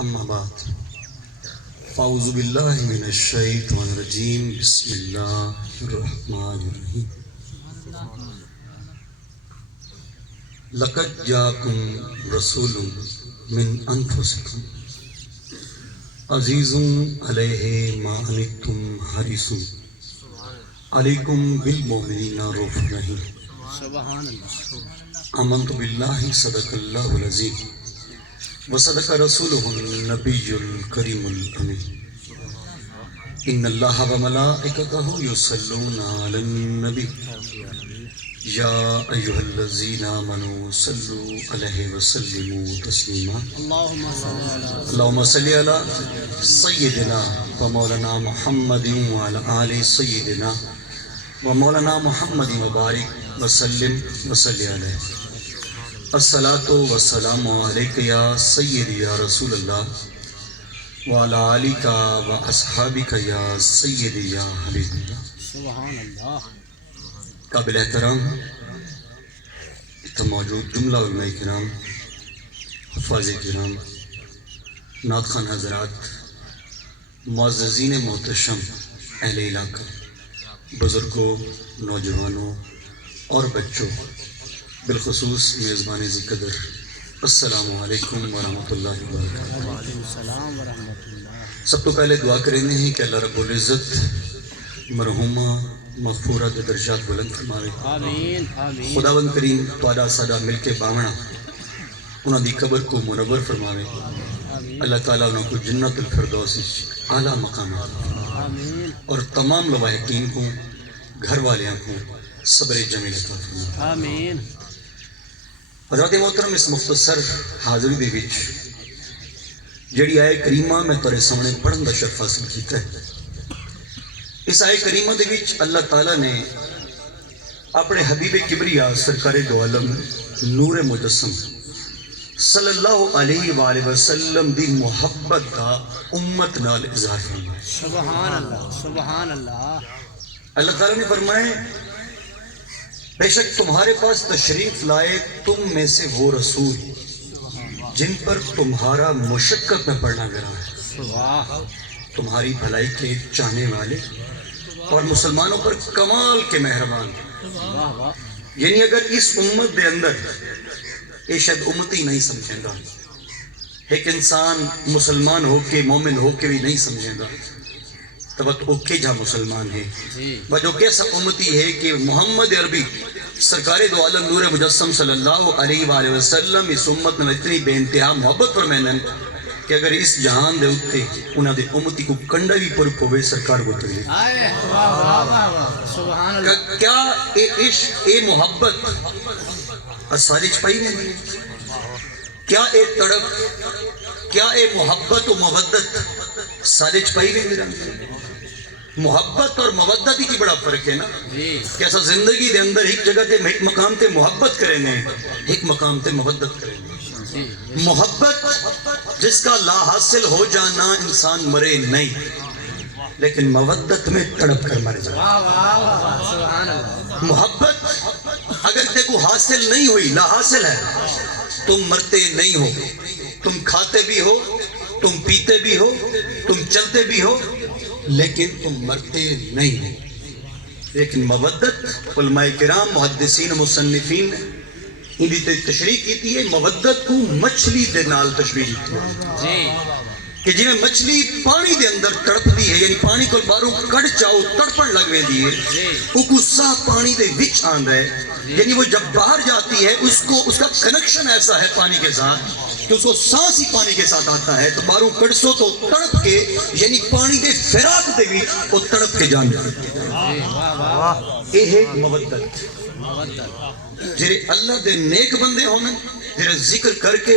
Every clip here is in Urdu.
اما بعد فاعوذ باللہ من الشیطان الرجیم بسم اللہ الرحمن الرحیم لقد جاءکم رسول من انفسکم عزیز علیہ ما عنتم حریص علیکم بالمؤمنین رؤوف رحیم سبحان اللہ. آمنت باللہ صدق اللہ العظیم وصدق رسولہ النبی الکریم الامین ان اللہ وملائکتہ یصلون علی النبی یا ایہا الذین آمنوا صلوا علیہ وسلموا تسلیما اللہم صلی علی سیدنا و مولانا محمد وعلی آل سیدنا و مولانا محمد وبارک وسلم وصلی علیہ الصلاۃ والسلام علیک یا سیدی یا رسول اللہ وعلی آلک و اصحابک یا سیدی یا حبیب اللہ. سبحان اللہ. قابل احترام موجود جملہ علماء کرام، حفاظ کرام، نعت خوان حضرات، معززین محتشم، اہل علاقہ، بزرگوں، نوجوانوں اور بچوں، بالخصوص میزبان ذکر، السلام علیکم ورحمۃ اللہ وبرکاتہ. وعلیکم السلام ورحمۃ اللہ. سب تو پہلے دعا کریں ہیں کہ اللہ رب العزت مرحومہ مغفورہ دے درجات بلند فرماوے. آمین آمین. خداوند کریم تواڈا ساڈا مل کے باونا انہاں دی قبر کو منور فرماوے. آمین اللہ تعالیٰ انہوں کو جنت الفردوس اعلیٰ مقامات آمین اور تمام لواحقین کو، گھر والیاں کو صبر جمیل عطا فرماوے. آمین. حضرات محترم، اس مختصر حاضری دے وچ جڑی آئے کریمہ میں تورے سامنے پڑھن دا شرف حاصل کیتا ہے. اس آئے کریمہ دے وچ اللہ تعالیٰ نے اپنے حبیب کبریا سرکار دو عالم نور مجسم صلی اللہ علیہ وآلہ وسلم دی محبت دا امت نال اظہار فرمایا. سبحان اللہ. سبحان اللہ. اللہ تعالیٰ نے فرمائے بے شک تمہارے پاس تشریف لائے تم میں سے وہ رسول جن پر تمہارا مشقت میں پڑنا گرا ہے، واہ تمہاری بھلائی کے چاہنے والے اور مسلمانوں پر کمال کے مہربان. واہ واہ. یعنی اگر اس امت دے اندر یہ شاید امتی نہیں سمجھیں گا، ایک انسان مسلمان ہو کے مومن ہو کے بھی نہیں سمجھیں گا تب اوکے جہاں مسلمان ہے. جی وجہ کیسا امتی ہے کہ محمد عربی سرکار دو عالم نور مجسم صلی اللہ علیہ وآلہ وسلم اس امت میں اتنی بے انتہا محبت فرمائیں کہ اگر اس جہان دے اتے انہاں دے امتی کو کنڈا بھی پر پوے سرکار کو تریے. آئے واہ واہ واہ. سبحان اللہ. کیا اے عشق، اے محبت اساری چھپائی نہیں دی؟ کیا اے تڑپ، کیا اے محبت و مودت سارے چھپائی نہیں دی؟ محبت اور مودت ہی کی بڑا فرق ہے نا. جی کہ ایسا زندگی دے اندر ایک جگہ تے ایک مقام تے محبت کریں گے، ایک مقام تے مودت کریں گے. جی. محبت جس کا لا حاصل ہو جانا انسان مرے نہیں، لیکن مودت میں تڑپ کر مر جائے. واہ واہ واہ. سبحان اللہ. محبت اگر تے کو حاصل نہیں ہوئی، لا حاصل ہے، تم مرتے نہیں ہو. تم کھاتے بھی ہو، تم پیتے بھی ہو، تم چلتے بھی ہو، لیکن تم مرتے نہیں ہو. لیکن مودت علماء کرام، محدثین، مصنفین نے انہی تے تشریح کی ہے. مودت کو مچھلی دے نال تشریح کی ہے جی کہ جی میں مچھلی پانی دے اندر تڑپ دی ہے، یعنی پانی کو باروں کڑ چاہو تڑپن لگ میں دی ہے، وہ غصہ پانی دے وچ آندہ ہے. یعنی وہ جب باہر جاتی ہے اس کا کنیکشن ایسا ہے پانی کے ساتھ کہ اس کو سانس ہی پانی کے ساتھ آتا ہے، تو باروں کڑسو تو تڑپ کے، یعنی پانی دے فراق دے بھی وہ تڑپ کے جان جاتے ہیں. واہ واہ. یہ ہے مودت. جرے اللہ دے نیک بندے ہونے جرے ذکر کر کے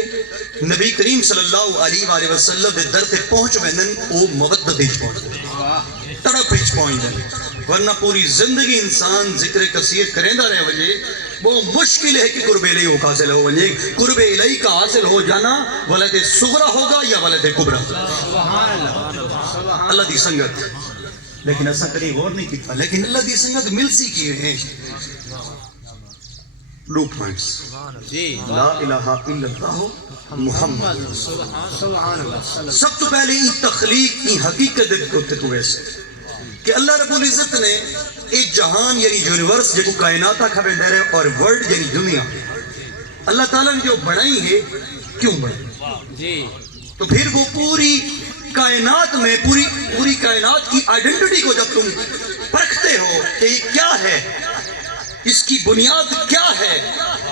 نبی کریم صلی اللہ علیہ وآلہ وسلم دے در تے پہنچ ویندن او مودت ہیچ پہنچ دے، تڑپ ہیچ پہنچ دے. ورنہ پوری زندگی انسان ذکر کثیر کریندہ رہے وجہ وہ مشکل ہے کہ قرب الہی کا حاصل ہو وجہ. قرب الہی کا حاصل ہو جانا ولد صغرا ہوگا یا ولد کبرا. اللہ دی سنگت، لیکن ایسا کری غور نہیں کیتا، لیکن اللہ دی سنگت مل سی کی ہے. 2 points. جی لا الہ الا اللہ محمد. سبحان اللہ. سب تو پہلے ای تخلیق ای حقیقت ہوتے تو ویسے کہ اللہ رب العزت نے ایک جہان یعنی یونیورس جو کائنات کا دے رہے اور ورلڈ یعنی دنیا اللہ تعالیٰ نے جو بڑھائی ہے کیوں بڑھائی جی تو پھر وہ پوری کائنات میں پوری کائنات کی آئیڈینٹی کو جب تم پرکھتے ہو کہ یہ کیا ہے اس کی بنیاد کیا ہے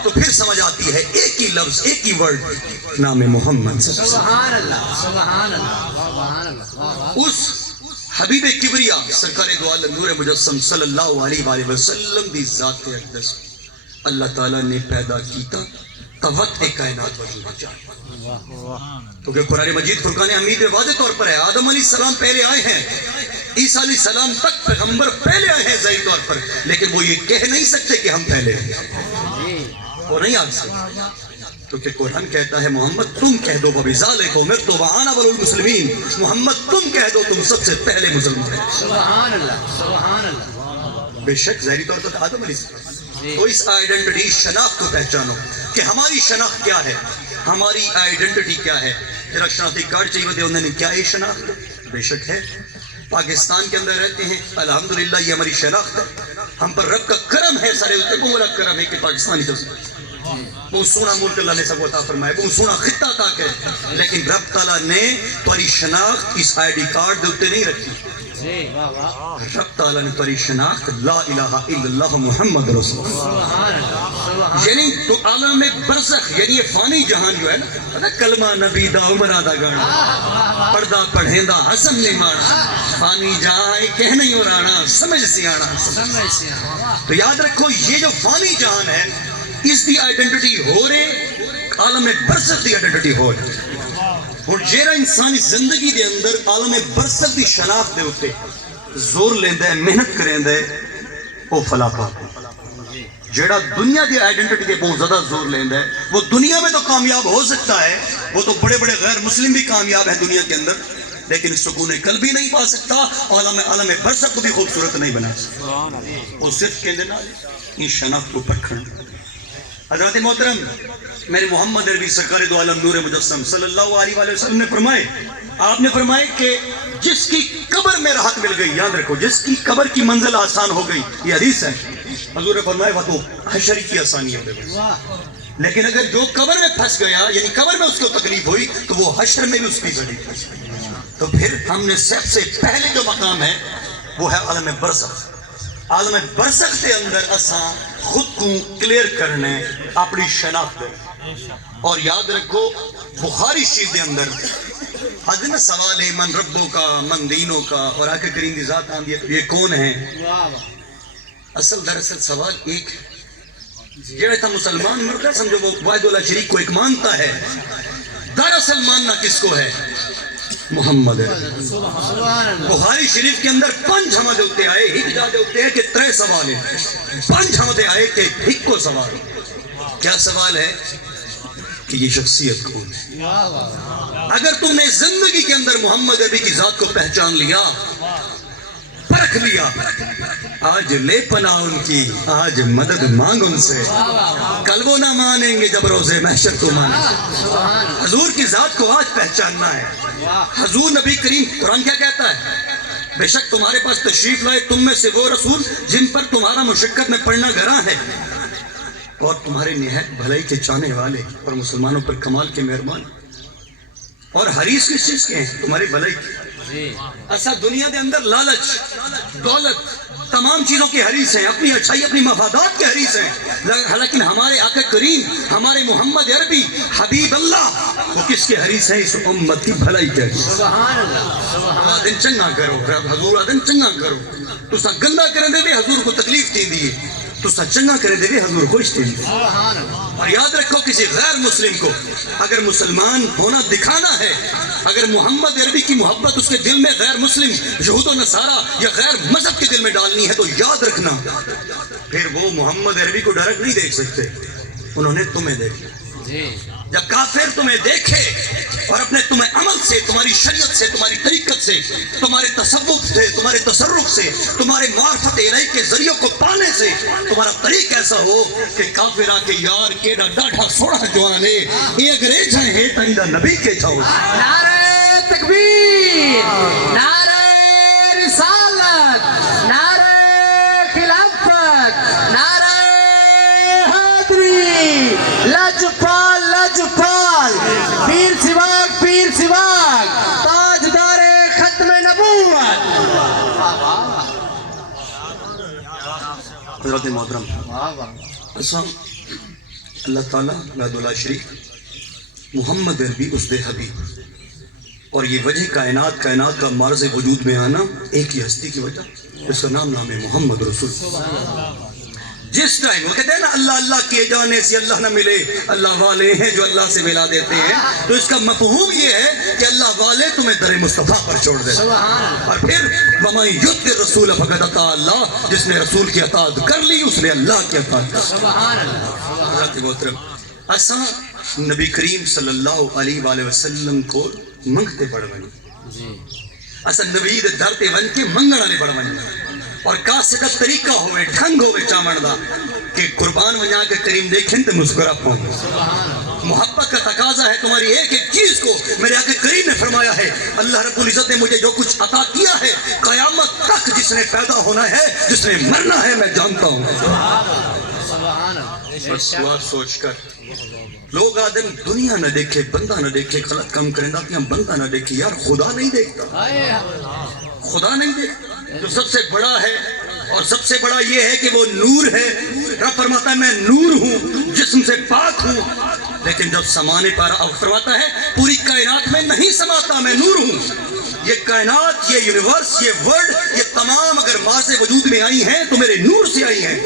تو پھر سمجھ آتی ہے ایک ہی لفظ ایک ہی ورڈ نام محمد صلی اللہ سبحان اللہ. سبحان اللہ. سبحان اللہ. واہ واہ. اس حبیب کبریا سرکار دو عالم نور مجسم صلی اللہ علیہ وآلہ وسلم دی ذات اقدس اللہ تعالیٰ نے پیدا کیتا توت کائنات وجود جائے کیونکہ قرآن مجید فرقان حمید میں واضح طور پر ہے آدم علیہ السلام پہلے آئے ہیں عیسیٰ علیہ السلام تک پیغمبر پہلے آئے ہیں ظاہری طور پر لیکن وہ یہ کہہ نہیں سکتے کہ ہم پہلے ہیں وہ نہیں آ سکتے کیونکہ قرآن کہتا ہے محمد تم کہہ دو وَبِذَلِكَ أُمِرْتُ وَأَنَا أَوَّلُ الْمُسْلِمِينَ محمد تم کہہ دو تم سب سے پہلے مسلمان ہیں. سبحان اللہ. سبحان اللہ. بے شک ظاہری طور پر آدم علیہ السلام تو اس آئیڈینٹی شناخت کو پہچانو کہ ہماری شناخت کیا ہے ہماری آئیڈینٹی کیا ہے ذرا شناختی کارڈ چاہیے ہوتے انہوں نے کیا یہ شناخت بے شک ہے پاکستان کے اندر رہتے ہیں الحمدللہ یہ ہماری شناخت ہے ہم پر رب کا کرم ہے سارے اتنے کو بڑا کرم ہے کہ پاکستانی تو بہت سونا ملک اللہ نے سب عطا فرمایا بہت سونا خطہ تک ہے لیکن رب تعالیٰ نے تمہاری شناخت اس آئی ڈی کارڈ دے اتنے نہیں رکھی رب تعالیٰ نے تمہاری شناخت لا الہ الا اللہ محمد رسول اللہ یعنی تو عالم میں برزخ یعنی یہ فانی جہان جو ہے نا کلمہ نبی دا عمرہ دا گانا پردہ پڑھیں دا حسن نہیں مانا فانی جہاں کہہ نہیں ہو رانا سمجھ سی آنا تو یاد رکھو یہ جو فانی جہان ہے اس دی آئیڈینٹی ہو رہے عالم برزخ دی آئیڈینٹی ہو رہے اور جیرا انسانی زندگی دے اندر عالم برزخ دی شناخت دے ہوتے زور لیندہ ہے محنت کریندہ ہے وہ فلاح پاتا جیڑا دنیا دی آئیڈینٹی دے بہت زیادہ زور لیندہ ہے وہ دنیا میں تو کامیاب ہو سکتا ہے وہ تو بڑے بڑے غیر مسلم بھی کامیاب ہیں دنیا کے اندر لیکن سکون قلب بھی نہیں پا سکتا عالم برزخ کو بھی خوبصورت نہیں بنا سکتا وہ صرف کہندے نا ان شناخت کو پرکھن حضرت محترم میرے محمد عربی سرکار دو عالم نور مجسم صلی اللہ علیہ وآلہ وسلم نے فرمائے آپ نے فرمائے کہ جس کی قبر میں راحت مل گئی یاد رکھو جس کی قبر کی منزل آسان ہو گئی یہ حدیث ہے حضور نے فرمائے وہ تو حشر کی آسانی ہو گئی لیکن اگر جو قبر میں پھنس گیا یعنی قبر میں اس کو تکلیف ہوئی تو وہ حشر میں بھی اس کی تکلیف تو پھر ہم نے سب سے پہلے جو مقام ہے وہ ہے عالم برزخ عالم برزخ کے اندر اساں خود کو کلیئر کرنے اپنی شناخت دے اور یاد رکھو بخاری شریف کے اندر حضرت سوال ہے من ربوں کا من دینوں کا اور آقا کریم کی ذات آندی ہے یہ کون ہیں اصل دراصل سوال ایک جیڑا تھا مسلمان مرتا سمجھو وہ واحد اللہ شریک کو ایک مانتا ہے دراصل ماننا کس کو ہے محمد ہے بخاری شریف کے اندر 5 حمد ہوتے آئے ایک جاتے ہوتے ہیں کہ 3 سوال ہیں 5 حمد آئے کہ ایک کو سوال کیا سوال ہے کہ یہ شخصیت کون ہے اگر تم نے زندگی کے اندر محمد عربی کی ذات کو پہچان لیا پرکھ لیا آج لے پناہ ان کی آج مدد مانگ ان سے کل وہ نہ مانیں گے جب روزے محشر کو مانیں حضور کی ذات کو آج پہچاننا ہے حضور نبی کریم قرآن کیا کہتا ہے بے شک تمہارے پاس تشریف لائے تم میں سے وہ رسول جن پر تمہارا مشقت میں پڑنا گراں ہے اور تمہارے نہایت بھلائی کے چاہنے والے اور مسلمانوں پر کمال کے مہربان اور حریص کس چیز کے ہیں تمہاری بھلائی کی ایسا دنیا کے اندر لالچ دولت تمام چیزوں کے حریص ہیں اپنی اچھائی اپنی مفادات کے حریص ہیں لیکن ہمارے آقا کریم ہمارے محمد عربی حبیب اللہ وہ کس کے حریص ہیں اس امت کی بھلائی کے حریص سبحان اللہ دن چنگا کرو حضور دن چنگا کرو تو سا گندہ کریں دے بھی حضور کو تکلیف دی دیئے تو سا چنگا کریں دے بھی حضور خوش دی دیئے اور یاد رکھو کسی غیر مسلم کو اگر مسلمان ہونا دکھانا ہے اگر محمد عربی کی محبت اس کے دل میں غیر مسلم یہود و نصارہ یا غیر مذہب کے دل میں ڈالنی ہے تو یاد رکھنا پھر وہ محمد عربی کو ڈائریکٹ نہیں دیکھ سکتے انہوں نے تمہیں دیکھا جب کافر تمہیں دیکھے اور اپنے تمہیں عمل سے، تمہاری شریعت سے، تمہاری طریقت سے، تمہارے تصوف سے، تمہارے تصرف سے، تمہارے معرفت الہی کے ذریعوں کو پانے سے تمہارا طریق ایسا ہو کہ کافرہ کے یار کیڑا ڈاٹھا سوڑا جوانے یہ انگریز ہیں تنیدہ نبی کے جاؤ. نعرہ تکبیر، نعرہ رسالت، نعرہ خلافت، نعرہ حیدری، لجپال لجپال، پیر سواگ پیر سواگ، تاجدار ختم نبوت. حضرت محترم اساں اللہ تعالیٰ وحد اللہ شریف محمد عربی اس دے حبیب اور یہ وجہ کائنات کا معرض وجود میں آنا ایک ہی ہستی کی وجہ، اس کا نام ہے محمد رسول. جس ٹائم وہ کہتے ہیں نا اللہ اللہ کیے جانے سے اللہ نہ ملے، اللہ والے ہیں جو اللہ سے ملا دیتے ہیں، تو اس کا مفہوم یہ ہے کہ اللہ والے تمہیں در مصطفیٰ پر چھوڑ دے. اور پھر وَمَن يُطِعِ الرَّسُولَ فَقَدْ أَطَاعَ اللَّهَ، جس نے رسول کی اطاعت کر لی اس نے اللہ کی اطاعت کر لی. حضرت محترم اساں نبی کریم صلی اللہ علیہ وآلہ وسلم کو منگتے پڑھ بنی، اساں نبی دے در تے ون کے منگن والے پڑھ بنی اور کا صدق طریقہ ہوئے ڈھنگ ہوئے چامن دا کہ قربان ونجا کے کریم دیکھیں تے مسکرا پاؤں. محبت کا تقاضا ہے تمہاری ایک ایک چیز کو. میرے آقا کریم نے فرمایا ہے اللہ رب العزت نے مجھے جو کچھ عطا کیا ہے قیامت تک جس نے پیدا ہونا ہے جس نے مرنا ہے میں جانتا ہوں. بس دعا سوچ کر لوگ آدم دنیا نہ دیکھے، بندہ نہ دیکھے، غلط کام کریں داتی بندہ نہ دیکھے، یار خدا نہیں دیکھتا، خدا نہیں دیکھتا. جو سب سے بڑا ہے اور سب سے بڑا یہ ہے کہ وہ نور ہے. رب فرماتا ہے میں نور ہوں، جسم سے پاک ہوں، لیکن جب سمانے پر فرماتا ہے پوری کائنات میں نہیں سماتا، میں نور ہوں. یہ کائنات، یہ یونیورس، یہ ورلڈ، یہ تمام اگر ماں سے وجود میں آئی ہیں تو میرے نور سے آئی ہیں.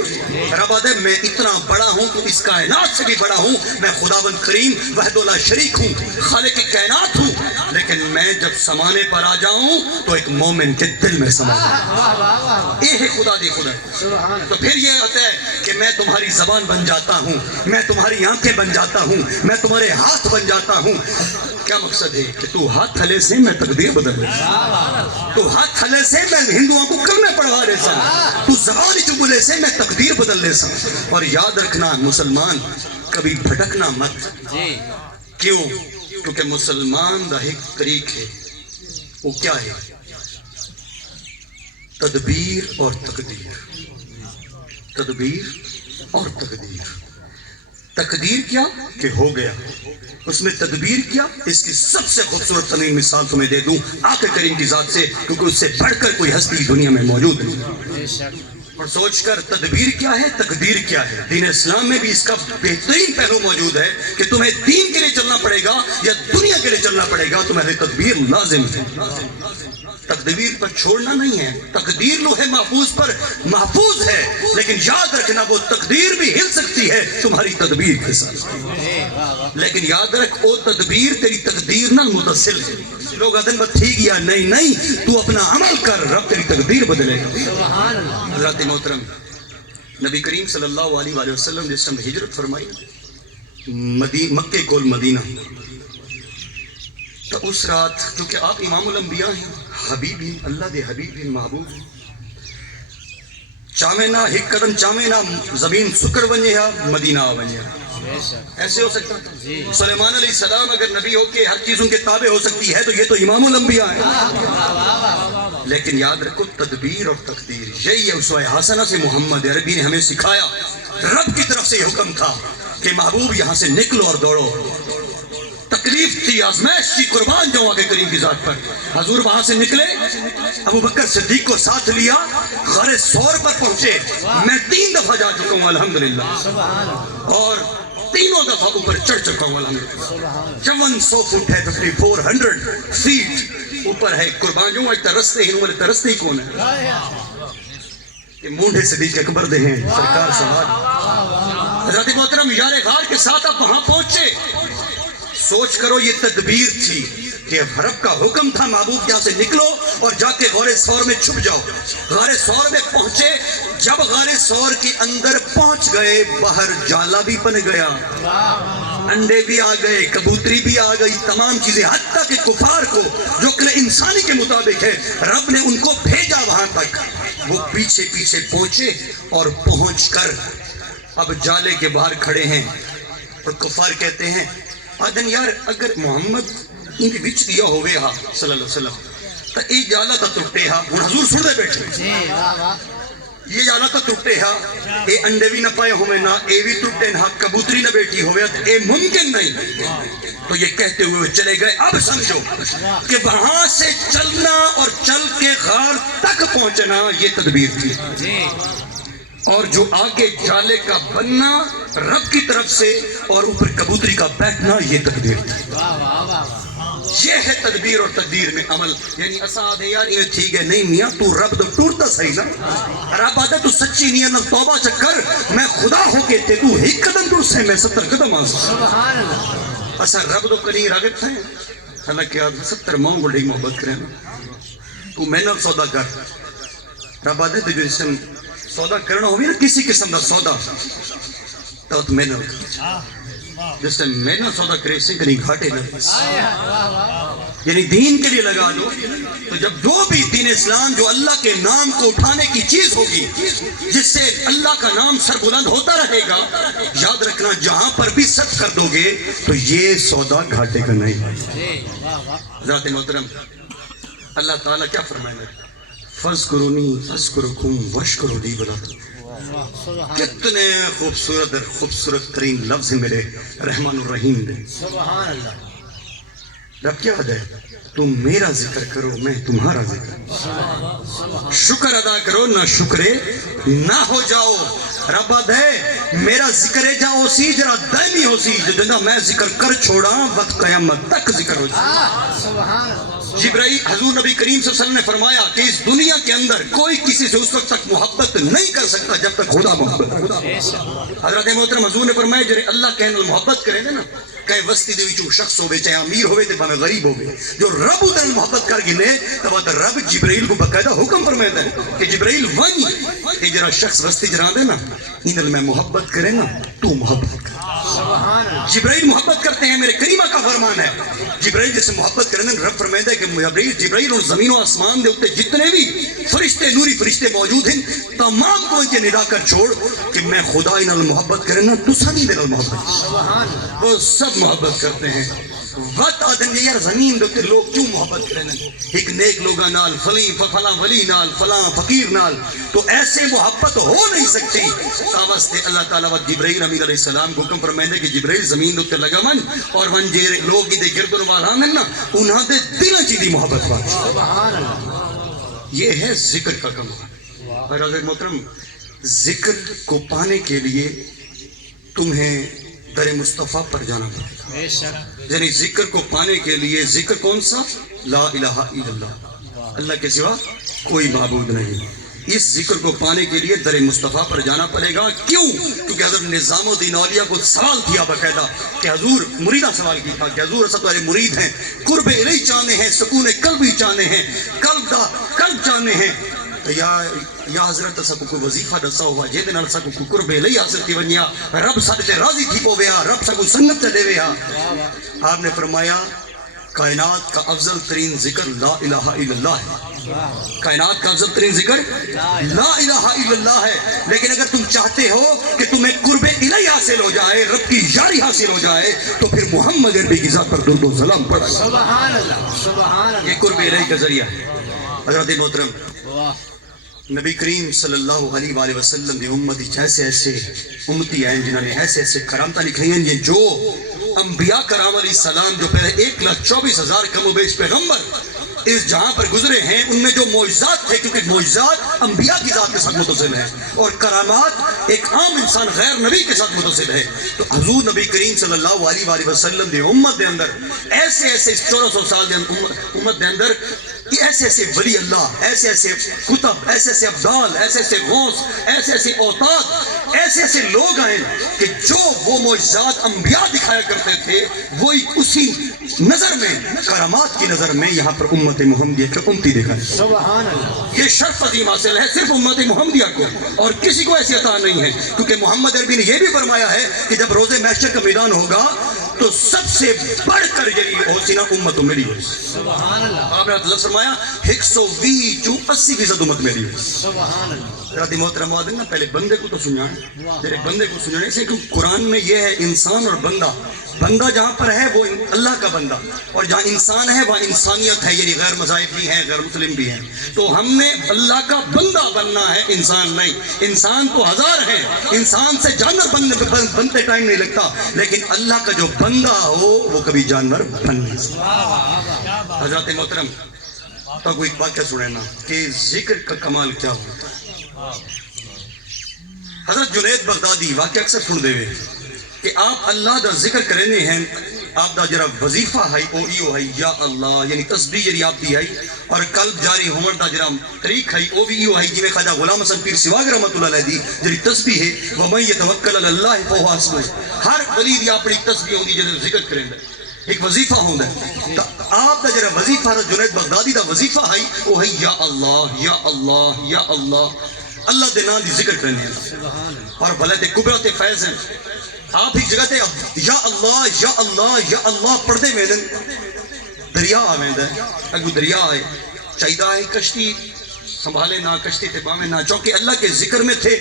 رب آدم میں اتنا بڑا ہوں تو اس کائنات سے بھی بڑا ہوں، میں خداوند کریم وحد اللہ شریک ہوں، خالق کائنات ہوں، لیکن میں جب سمانے پر آ جاؤں تو ایک مومن کے دل میں سما ہوں. یہ ہے خدا دی خدا. تو پھر یہ ہوتا ہے کہ میں تمہاری زبان بن جاتا ہوں، میں تمہاری آنکھیں بن جاتا ہوں، میں تمہارے ہاتھ بن جاتا ہوں. کیا مقصد ہے کہ تو ہاتھ تھلے سے میں تقدیر بدل لیتا، تو ہاتھ تھلے سے میں ہندوؤں کو کلمہ پڑھوا لیتا، تو زبانی چبولے سے میں تقدیر بدل لیتا. اور یاد رکھنا مسلمان کبھی بھٹکنا مت. کیوں؟ کیونکہ مسلمان دا ایک طریق ہے، وہ کیا ہے؟ تدبیر اور تقدیر. تدبیر اور تقدیر. تقدیر کیا کہ ہو گیا، اس میں تدبیر کیا. اس کی سب سے خوبصورت ترین مثال تمہیں دے دوں آقا کریم کی ذات سے، کیونکہ اس سے بڑھ کر کوئی ہستی دنیا میں موجود نہیں. اور سوچ کر تدبیر کیا ہے، تقدیر کیا ہے. دین اسلام میں بھی اس کا بہترین پہلو موجود ہے کہ تمہیں دین کے لیے چلنا پڑے گا یا دنیا کے لیے چلنا پڑے گا، تمہیں تدبیر لازم ہے. تقدیر پر چھوڑنا نہیں ہے. تقدیر لوہے محفوظ پر محفوظ ہے، لیکن یاد رکھنا وہ تقدیر بھی ہل سکتی ہے تمہاری تدبیر کے ساتھ. لیکن یاد رکھ وہ تدبیر تیری تقدیر نہ متصل ہے. لوگ آدھن بات ٹھیک یا نہیں، تو اپنا عمل کر، رب تیری تقدیر بدلے گا. حضرت محترم نبی کریم صلی اللہ علیہ وآلہ وسلم جس ٹائم ہجرت فرمائی مکے کول مدینہ، تو اس رات کیونکہ آپ امام الانبیاء ہیں، حبیب ہیں، اللہ دے حبیب ہیں، محبوب ہیں، چامینا ایک قدم چامینا زمین سکر ونجے ہا مدینہ ونجے ہا. ایسے ہو سکتا تھا؟ سلیمان علیہ السلام اگر نبی ہو کے ہر چیز ان کے تابع ہو سکتی ہے تو یہ تو امام الانبیاء ہیں. لیکن یاد رکھو تدبیر اور تقدیر یہی ہے. اسوہ حسنہ سے محمد عربی نے ہمیں سکھایا، رب کی طرف سے یہ حکم تھا کہ محبوب یہاں سے نکلو اور دوڑو. تکلیف تھی، آزمائش تھی، قربان جاؤں آگے کریم کی ذات پر. حضور وہاں سے نکلے، ابو بکر صدیق کو ساتھ لیا، غار ثور پر پہنچے. میں 3 دفعہ جا چکا ہوں الحمدللہ، اور تینوں دفعہ اوپر چڑھ چکا ہوں الحمدللہ. 5400 فٹ ہے، 5400 فیٹ اوپر ہے. قربان جاؤں آج ترستے ہی والے ترستے ہی کون ہے؟ یہ مونڈے صدیق اکبر دے ہیں سرکار سوال. حضرت محترم یار غار کے ساتھ آپ وہاں پہنچے. سوچ کرو یہ تدبیر تھی، کہ رب کا حکم تھا محبوب یہاں سے نکلو اور جا کے غار ثور میں چھپ جاؤ. غار ثور میں پہنچے. جب غار ثور کے اندر پہنچ گئے باہر جالا بھی بن گیا, انڈے بھی آ گئے, کبوتری بھی آ گئی, تمام چیزیں, حتیٰ کہ کفار کو جو عقل انسانی کے مطابق ہے رب نے ان کو بھیجا وہاں تک. وہ پیچھے پیچھے پہنچے اور پہنچ کر اب جالے کے باہر کھڑے ہیں اور کفار کہتے ہیں آدن یار اگر محمد ان وچ دیا ہوئے ہا صلی اللہ علیہ وسلم تو یہ جالا تو ٹوٹے ہا. ہوں حضور سن دے بیٹھے یہ جالا تو ٹوٹے ہا, یہ انڈے بھی نہ پائے ہوئے نہ یہ بھی ٹوٹے نہ کبوتری نہ بیٹھی ہوئے تو یہ ممکن نہیں. تو یہ کہتے ہوئے چلے گئے. اب سمجھو کہ وہاں سے چلنا اور چل کے غار تک پہنچنا یہ تدبیر تھی, اور جو آگے جالے کا بننا رب کی طرف سے اور اوپر کبوتری کا بیٹھنا یہ تدبیر تھی. یہ ہے تدبیر اور تقدیر میں عمل. یعنی اساد ہے یار یہ ٹھیک ہے نہیں میاں تو رب تو ٹوٹتا صحیح نا, رب آتا تو سچی نہیں ہے نہ توبہ چکر میں خدا ہو کے تے تو ایک قدم ٹوٹ سے میں 70 قدم آ سبحان اللہ. اصا رب تو کنی راگت ہیں حالانکہ آپ 70 ماں بڑی محبت کریں نا تو محنت سودا کر. رب آتا تو جو اسم سودا کرنا ہوگی نا کسی قسم کا سودا تو محنت کر. جس سے محنت سودا کرے سے کنی گھاٹے نہ, یعنی دین کے لیے لگا دو. تو جب جو بھی دین اسلام جو اللہ کے نام کو اٹھانے کی چیز ہوگی جس سے اللہ کا نام سربلند ہوتا رہے گا, یاد رکھنا جہاں پر بھی صرف کر دو گے تو یہ سودا گھاٹے کا نہیں. ذات محترم اللہ تعالیٰ کیا فرمائے فَاذْكُرُونِي أَذْكُرْكُمْ وَاشْكُرُوا لِي وَلَا تَكْفُرُونَ. کتنے خوبصورت اور خوبصورت ترین لفظ ہیں میرے رحمان الرحیم دے. سبحان اللہ. رب کیا ہے تم میرا ذکر کرو میں تمہارا ذکر, شکر ادا کرو نہ شکرے نہ ہو جاؤ. رب ہے میرا ذکر جاؤ سی جرا دائمی ہو سی جو میں ذکر کر چھوڑا وقت قیامت تک ذکر ہو جائے. سبحان اللہ. جبرائیل حضور نبی کریم صلی اللہ علیہ وسلم نے فرمایا کہ اس دنیا کے اندر کوئی کسی سے اس وقت تک محبت نہیں کر سکتا جب تک خدا محبت. حضرت محترم حضور نے فرمایا جرے اللہ کہنے محبت کریں گے نا کہیں وسطی دے وچوں شخص ہوئے چاہے امیر ہوئے تے بھاویں غریب ہوئے جو رب ادھر محبت کر گنے تو رب جبرائیل کو باقاعدہ حکم فرماتا ہے کہ جبرائیل ون کہ جرا شخص وسطی جرا دے نا ان میں محبت کرے نا تو محبت کر. جبرائیل محبت کرتے ہیں میرے کریمہ کا فرمان ہے. جبرائیل جیسے محبت کرنے رب فرماتا ہے کہ جبرائیل اور زمین و آسمان دے اتے جتنے بھی فرشتے نوری فرشتے موجود ہیں تمام کو ان کے ندا کر چھوڑ کہ میں خدا انہوں محبت کرے نا تو سبھی میرا محبت. وہ سب محبت کرتے ہیں. وقت آدھیں گے یار زمین دے لوگ کیوں محبت کریں ایک نیک لوگاں نال فلاں ولی نال فلاں فقیر نال تو ایسے محبت ہو نہیں سکتی. واسطے اللہ تعالیٰ جبرائیل امین علیہ السلام کو حکم فرمائے کہ جبرائیل زمین دے لگا من اور ون جے لوگ دے گردن والا ہیں نا انہاں دے دل چ دی محبت بات. یہ ہے ذکر کا کمال. اور حضرت محترم ذکر کو پانے کے لیے تمہیں در مصطفیٰ پر جانا پڑے گا. یعنی ذکر کو پانے کے لیے ذکر کون سا لا الہ الا اللہ, اللہ کے سوا کوئی معبود نہیں. اس ذکر کو پانے کے لیے در مصطفیٰ پر جانا پڑے گا. کیوں؟ کیونکہ حضرت نظام الدین اولیاء کو سوال کیا باقاعدہ کہ حضور مریدہ سوال کی تھا کہ حضور اسد والے مرید ہیں قرب الہی چاہنے ہیں سکون قلب ہی چاہنے ہیں قلب چاہنے ہیں یا حضرت اسا کو کوئی وظیفہ دسا ہوا جے دے نال اسا کو قرب الہی حاصل تھی ونیا رب ساڈے تے راضی تھی پویا رب سا کو سنت چلے ویا. آپ نے فرمایا کائنات کا افضل ترین ذکر لا الہ الا اللہ ہے. کائنات کا افضل ترین ذکر لا الہ الا اللہ ہے. لیکن اگر تم چاہتے ہو کہ تمہیں قرب الہی حاصل ہو جائے رب کی یاری حاصل ہو جائے تو پھر محمد عربی کی ذات پر درود و سلام پڑھو. سبحان اللہ سبحان اللہ. یہ قرب الہی کا ذریعہ ہے. حضرت محترم نبی کریم صلی اللہ علیہ وآلہ وسلم دی امتی ایسے ایسے امتی ہیں جنہوں نے ایسے ایسے کرامتیں لکھی ہیں جو انبیاء کرام علیہ السلام جو پہلے 1,24,000 کم و بیش پیغمبر اس جہاں پر گزرے ہیں ان میں جو معجزات تھے کیونکہ معجزات انبیاء کی ذات کے ساتھ متصل ہے اور کرامات ایک عام انسان غیر نبی کے ساتھ متصل ہے. تو حضور نبی کریم صلی اللہ علیہ وآلہ وسلم دی امت دے اندر ایسے ایسے 1400 سال دے امت دے اندر کہ ایسے ایسے ولی اللہ، ایسے ایسے کتب، ایسے ایسے ابدال، ایسے ایسے غوث، ایسے ایسے اوتاد، ایسے ایسے لوگ آئے کہ جو وہ معجزات انبیاء دکھایا کرتے تھے وہی اسی نظر میں، کرامات کی نظر میں یہاں پر امت محمدیہ کے امتی دیکھا ہے۔ سبحان اللہ۔ یہ شرف عظیم حاصل ہے صرف امت محمدیہ کو، اور کسی کو ایسی عطا نہیں ہے، کیونکہ محمد عربی نے یہ بھی فرمایا ہے کہ جب روز محشر کا میدان ہوگا تو سب سے بڑھ کر یہی ہوسی نا امت میری ہوئی۔ سبحان اللہ۔ آپ نے لفظ فرمایا 120-80% امت میری ہوئی۔ سبحان اللہ۔ رات محترم آدم نا پہلے بندے کو تو سنجھائیں، پھر بندے کو سنجھانے سے کہ قرآن میں یہ ہے انسان اور بندہ، بندہ جہاں پر ہے وہ اللہ کا بندہ، اور جہاں انسان ہے وہاں انسانیت ہے، یعنی غیر مذاہب بھی ہیں، غیر مسلم بھی ہیں۔ تو ہم نے اللہ کا بندہ بننا ہے، انسان نہیں۔ انسان تو ہزار ہیں، انسان سے جانور بنتے ٹائم نہیں لگتا، لیکن اللہ کا جو بندہ ہو وہ کبھی جانور بن نہیں سکتا۔ حضرات محترم تو کوئی واقعہ سنینا کہ ذکر کا کمال کیا ہوتا ہے۔ حضرت جنید بغدادی واقعہ اکثر سن دے کہ آپ اللہ دا ذکر کرنے ہیں، آپ دا جرا وظیفہ ہے او ایو ہے یا اللہ، یعنی تسبیح جری آپ دی ہے، اور قلب جاری ہومر دا جرا طریق ہے او بھی ایو ہے، جی میں خواجہ غلام حسن پیر سواگ رحمۃ اللہ علیہ دی جری تسبیح ہے وَمَن يَتَوَكَّلْ عَلَى اللَّهِ فَهُوَ حَسْبُهُ۔ ہر ولی دی اپنی تسبیح ہوندی جے ذکر کریں دے، ایک وظیفہ ہوندا ہے۔ آپ دا جرا وظیفہ حضرت جنید بغدادی دا وظیفہ ہے او ہے یا اللہ یا اللہ یا اللہ، اللہ دے نام دی ذکر کرنے ہیں، اور بھلے تے کبرا تے فیض ہیں۔ آپ ایک جگہ تے یا اللہ یا اللہ یا اللہ پڑھتے میں دریا آویں دے، اگو دریا آئے چاہیدہ ہے کشتی سنبھالے نہ، کشتی تے باویں نہ، چونکہ اللہ کے ذکر میں تھے،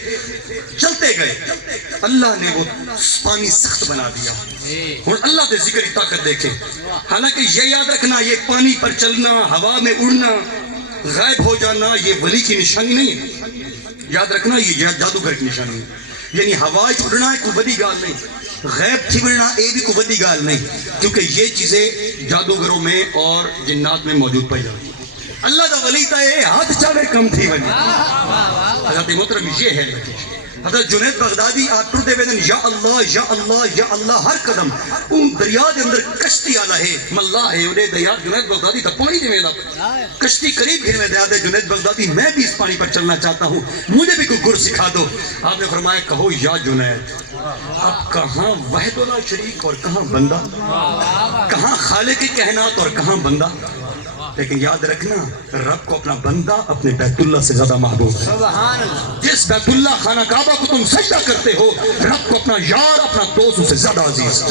چلتے گئے، اللہ نے وہ پانی سخت بنا دیا۔ اور اللہ دے ذکر کی طاقت دیکھیں، حالانکہ یہ یاد رکھنا یہ پانی پر چلنا، ہوا میں اڑنا، غائب ہو جانا یہ ولی کی نشانی نہیں ہے، یاد رکھنا یہ جادوگر کی نشانی ہے۔ یعنی ہوا اڑنا ہے کوئی بڑی گال نہیں، غیب تھی ملنا یہ بھی کوئی بڑی گال نہیں، کیونکہ یہ چیزیں جادوگروں میں اور جنات میں موجود پائی جاتی ہیں۔ اللہ دا ولی تا یہ ہاتھ چاوے کم تھی ونی۔ حضرت محترم یہ ہے حضرت جنید بغدادی آپ ٹرتے ویدن یا اللہ یا اللہ یا اللہ، ہر قدم ان دریا دے اندر کشتی آنا ہے، ملا ہے انہیں دریا جنید بغدادی تا پانی دے میں کشتی قریب گھر میں دیا دے جنید بغدادی میں بھی اس پانی پر چلنا چاہتا ہوں، مجھے بھی کوئی گر سکھا دو۔ آپ نے فرمایا کہو یا جنید، اب کہاں وحد لا شریک اور کہاں بندہ، کہاں خالق کائنات اور کہاں بندہ، لیکن یاد رکھنا رب کو اپنا بندہ اپنے بیت اللہ سے زیادہ محبوب ہے۔ سبحان اللہ۔ جس بیت اللہ خانہ کعبہ کو تم سجدہ کرتے ہو رب کو اپنا یار اپنا دوست اسے زیادہ عزیز ہے۔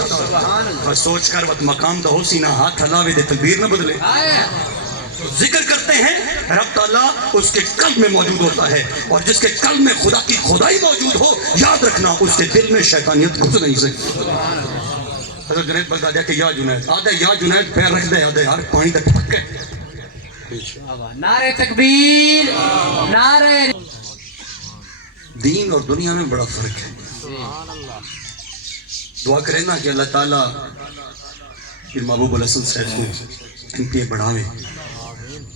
اور سوچ کر وقت مقام دا ہو سی نہ ہاتھ ہلاوے دے تکبیر نہ بدلے، ذکر کرتے ہیں رب تعالیٰ اس کے قلب میں موجود ہوتا ہے، اور جس کے قلب میں خدا کی خدائی موجود ہو یاد رکھنا اس کے دل میں شیطانیت گھس نہیں سکتی۔ حضرت جنید بغدادی کہ یا جنید آدھے یا جنید پیر رکھ دے، آدھے یار پانی تک ٹھک ہے۔ نعرہ تکبیر، نعرہ دین اور دنیا میں بڑا فرق ہے۔ دعا کریں نا کہ اللہ تعالیٰ پھر محبوب الحسن صاحب کو انتہائی بڑھاویں،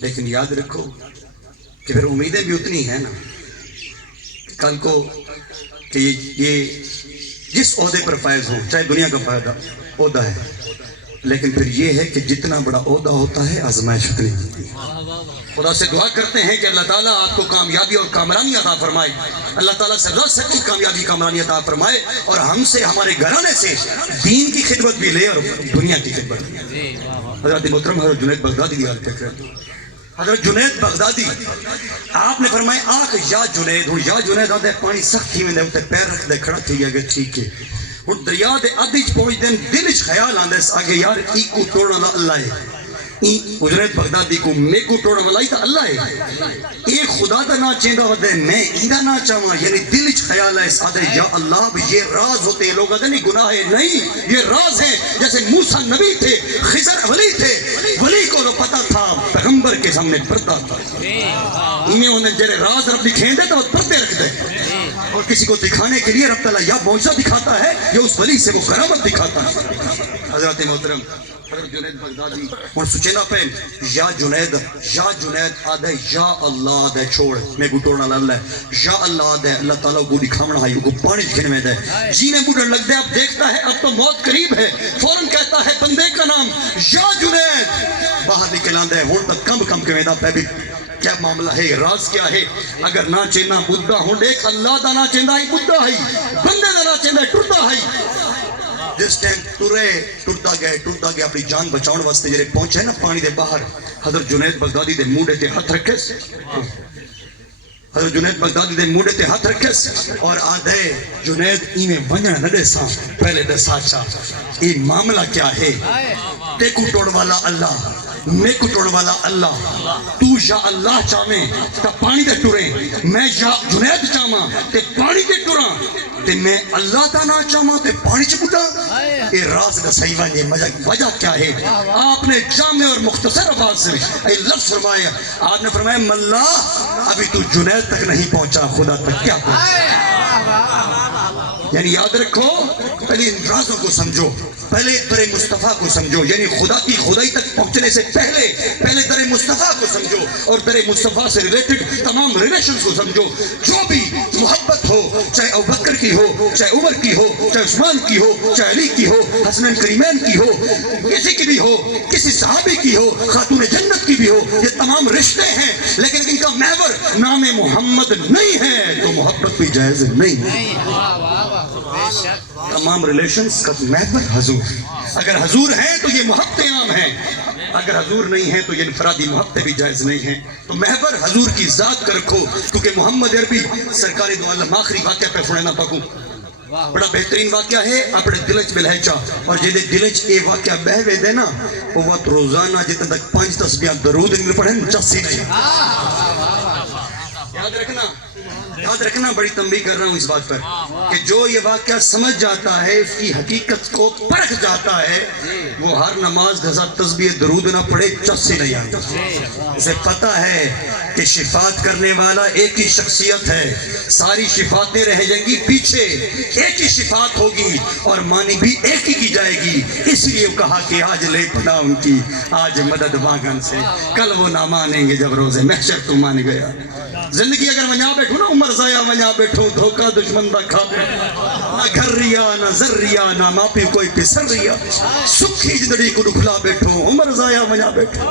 لیکن یاد رکھو کہ پھر امیدیں بھی اتنی ہیں نا کل کو کہ یہ جس عہدے پر فائز ہو، چاہے دنیا کا فائدہ عہدہ ہے، لیکن پھر یہ ہے کہ جتنا بڑا عہدہ ہوتا ہے آزمائش اتنی ہوتی ہے۔ خدا سے دعا کرتے ہیں کہ اللہ تعالیٰ آپ کو کامیابی اور کامرانی عطا فرمائے، اللہ تعالیٰ سے رضا سے کامیابی کامرانی عطا فرمائے، اور ہم سے ہمارے گھرانے سے دین کی خدمت بھی لے اور دنیا کی خدمت بھی۔ حضرت محترم حضرت جنید بغدادی کی حالت کر حضرت جنید بغدادی آپ نے فرمائے آنکھ یا جنید ہوں، یا جنید آدھے پانی سخت ہی میں دے اتے پیر رکھ دے کھڑا تھی گیا ٹھیک ہے، اور دریا دے ادھیچ پہنچ دیں دلچ خیال آندے اس آگے یار ایک کو توڑنا اللہ ہے، جنید بغدادی کو میں کو توڑنا اللہ ہی تا اللہ ہے، ایک خدا دا نا چیندہ ودے میں ایدہ نا چاہاں، یعنی دلچ خیال ہے اس آدھے یا اللہ یہ راز ہوتے ہیں، لوگ آدھے نہیں گناہ ہے، نہیں یہ راز ہیں، جیسے موسیٰ نبی تھے، خضر ولی تھے، ولی کو تو پتا تھا پیغمبر کے سامنے پردہ تھا، انہیں جرے راز رب دکھیں دے تو پردے رکھ دے، اور کسی کو دکھانے کے لیے رب تعالیٰ یا معجزہ دکھاتا ہے یا اس ولی سے وہ کرامت دکھاتا ہے۔ حضرت محترم حضرت جنید بغدادی اور سچینا پہ یا جنید آدھے یا اللہ آدھے چھوڑ میں کو توڑنا اللہ ہے، یا اللہ آدھے اللہ تعالیٰ کو دکھاونا ہے، کو پانی جھن میں دے، جینے بوڑھن لگ دے، اب دیکھتا ہے اب تو موت قریب ہے، فوراں کہتا ہے بندے کا نام یا جنید، باہر نکل لاندہ ہے ہون تک کم کے ویدہ پہ بھی کیا معاملہ ہے راز کیا ہے اگر نہ چینا بدھا ہون دیکھ اللہ دا نہ چیندہ ہی بدھا ہی بندے دا نہ چیندہ ٹرتا ہی جس ٹائم ٹرتا گئے اپنی جان بچاؤن واسطے جرے پہنچے نا پانی دے باہر حضرت جنید بغدادی دے موڑے تے ہاتھ رکھے حضرت جنید بغدادی دے موڑے تے ہاتھ رکھے اور آدھے جنید ایمیں ونجن نہ دے ساں پہلے دے ساچا یہ معاملہ کیا ہے تے کو توڑ والا اللہ میں کو توڑ والا اللہ تو یا اللہ چاہمیں تا پانی دے ٹوریں میں یا جنید چاہماں تے پانی دے ٹوراں تے میں اللہ تا نہ چاہماں تے پانی چ بڑھا یہ راز کا صحیح وجہ کیا ہے آپ نے جامع اور مختصر آواز سے اے لفظ فرمایا آپ نے فرمایا ملا ابھی تو جنید تک نہیں پہنچا خدا تک کیا پہنچا یعنی یاد رکھو پہلے ان رازوں کو سمجھو پہلے در مصطفیٰ کو سمجھو یعنی خدا کی خدائی تک پہنچنے سے پہلے در مصطفیٰ کو سمجھو اور در مصطفیٰ سے ریلیٹڈ تمام ریلیشنز کو سمجھو جو بھی محبت ہو چاہے ابوبکر کی ہو چاہے عمر کی ہو چاہے عثمان کی ہو چاہے علی کی ہو حسنین کریمین کی ہو کسی کی بھی ہو کسی صحابی کی ہو خاتون جنت کی بھی ہو یہ تمام رشتے ہیں لیکن ان کا محور نام محمد نہیں ہے تو محبت بھی جائز نہیں ہے تمام ریلیشنز کا محور حضور اگر حضور ہیں تو یہ محبتیں عام ہیں اگر حضور نہیں ہیں تو یہ انفرادی محبتیں بھی جائز نہیں ہیں تو محور حضور کی ذات کا رکھو کیونکہ محمد عربی سرکاری دو اللہ آخری واقعہ پہ سننا پاکوں بڑا بہترین واقعہ ہے اپنے دلچ بلہچا اور جیدے دلچ اے واقعہ بہوے دے نا وہ وقت روزانہ جتنے تک 5 تسبیح درود انگل پڑھیں چسی نہیں یاد رکھنا بڑی تنبیہ کر رہا ہوں اس بات پر کہ جو یہ واقعہ سمجھ جاتا ہے اس کی حقیقت کو پرکھ جاتا ہے وہ ہر نماز گھزا تسبیح درود نہ پڑھے چس سے نہیں آتا اسے پتہ ہے کہ شفاعت کرنے والا ایک ہی شخصیت ہے ساری شفاعتیں رہ جائیں گی پیچھے ایک ہی شفاعت ہوگی اور مانی بھی ایک ہی کی جائے گی اس لیے کہا کہ آج لے پناہ ان کی آج مدد واگن سے کل وہ نہ مانیں گے جب روز محشر تو مان گیا زندگی اگر ونجا بیٹھو نا عمر ضائع ونجا بیٹھو دھوکہ دشمن دا کھا بیٹھو نہ گھر ریا نہ زر ریا نہ ماپی کوئی پسر ریا سکھی زندگی کو دکھلا بیٹھو عمر ضائع ونجا بیٹھو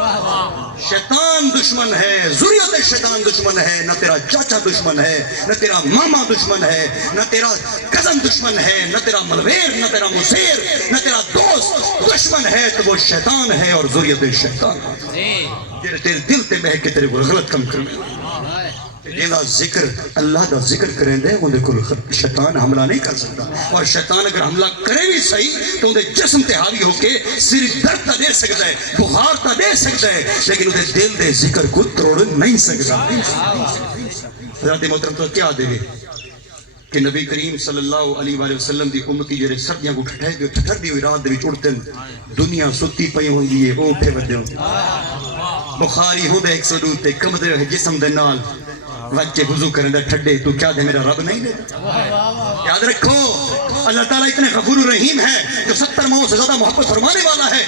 شیطان دشمن ہے ذریت شیطان دشمن ہے نہ تیرا چاچا دشمن ہے نہ تیرا ماما دشمن ہے نہ تیرا کزن دشمن ہے نہ تیرا ملویر نہ تیرا مسیر نہ تیرا دوست دشمن ہے تو وہ شیطان ہے اور ذریت شیطان تیرے دل تے بہک کے تیرے کو غلط کم کرنے جینا ذکر اللہ دا ذکر کریں دے انہیں کو شیطان حملہ نہیں کر سکتا اور شیطان اگر حملہ کرے بھی صحیح تو انہیں جسم تے حاوی ہو کے صرف درد تا دے سکتا ہے بخار تا دے سکتا ہے لیکن انہیں دل دے ذکر کو توڑ نہیں سکتا حضرت محترم تو کیا دے کہ نبی کریم صلی اللہ علیہ وآلہ وسلم دی امتی جرے سردیاں کو ٹھٹر دی ہوئی رات دے بھی چھوڑتے ہیں دنیا ستی پئی ہوں دی ہے وہ اٹھے بدے ہوں بخاری ہوں دے 102 تے کمدے ہوئے جسم دے نال وجہ وضو کرنے دا ٹھڈے تو کیا دے میرا رب نہیں دے یاد رکھو اللہ تعالیٰ اتنے غفور و رحیم ہے جو 70 ماہوں سے زیادہ محبت فرمانے والا ہے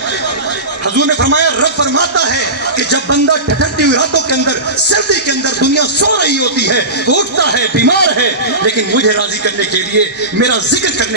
حضور نے فرمایا رب فرماتا ہے کہ جب بندہ ٹھٹرتی ہوئی راتوں کے اندر سردی کے اندر دنیا سو رہی ہوتی ہے وہ اٹھتا ہے بیمار ہے لیکن مجھے راضی کرنے کے لیے میرا ذکر کرنے